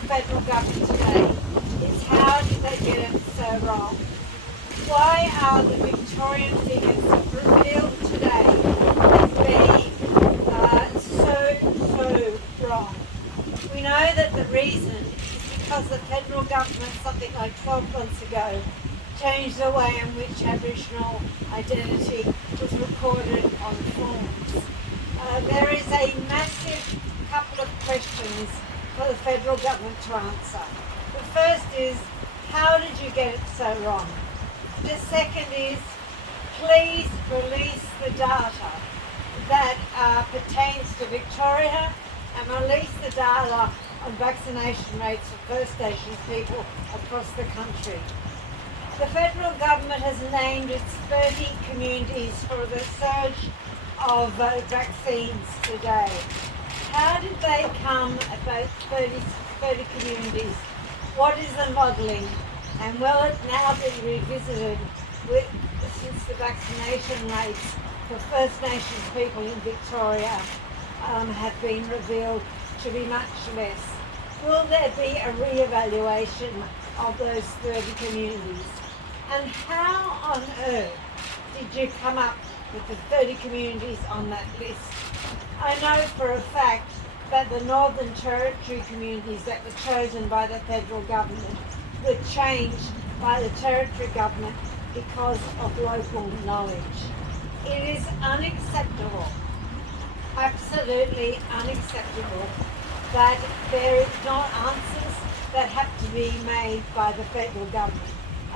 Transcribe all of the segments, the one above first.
the federal government today is how did they get it so wrong? Why are the Victorian figures revealed today being so wrong? We know that the reason is because the federal government, something like 12 months ago, changed the way in which Aboriginal identity was recorded on forms. There is a massive couple of questions for the federal government to answer. The first is, how did you get it so wrong? The second is, please release the data that pertains to Victoria and release the data on vaccination rates for First Nations people across the country. The federal government has named its 30 communities for the surge of vaccines today. How did they come about 30 communities? What is the modelling? And will it now be revisited since the vaccination rates for First Nations people in Victoria have been revealed to be much less? Will there be a re-evaluation of those 30 communities? And how on earth did you come up with the 30 communities on that list? I know for a fact that the Northern Territory communities that were chosen by the federal government were changed by the Territory government because of local knowledge. It is unacceptable, absolutely unacceptable, that there is not answers that have to be made by the federal government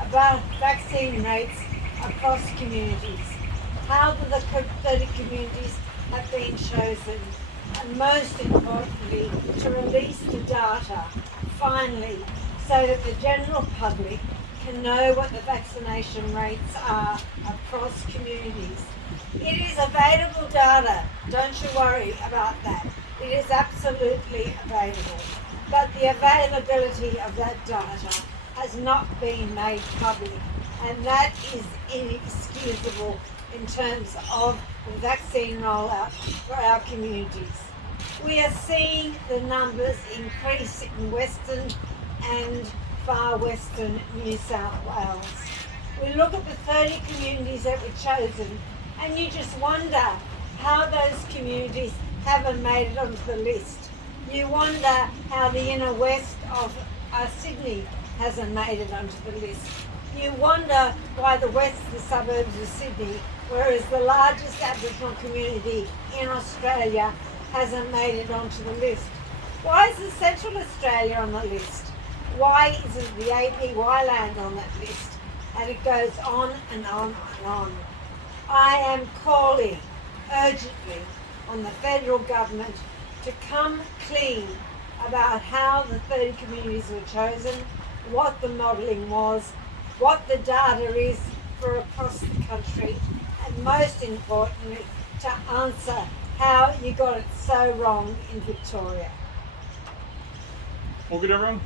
about vaccine rates across communities. How the 30 communities have been chosen, and most importantly, to release the data finally so that the general public can know what the vaccination rates are across communities. It is available data, don't you worry about that. It is absolutely available, but the availability of that data has not been made public, and that is inexcusable in terms of the vaccine rollout for our communities. We are seeing the numbers increase in Western and far western New South Wales. We look at the 30 communities that were chosen and you just wonder how those communities haven't made it onto the list. You wonder how the inner west of Sydney hasn't made it onto the list. You wonder why the western suburbs of Sydney, whereas the largest Aboriginal community in Australia, hasn't made it onto the list. Why isn't Central Australia on the list? Why isn't the APY land on that list? And it goes on and on and on. I am calling urgently on the federal government to come clean about how the 30 communities were chosen, what the modelling was, what the data is for across the country, and most importantly, to answer how you got it so wrong in Victoria. All good, everyone?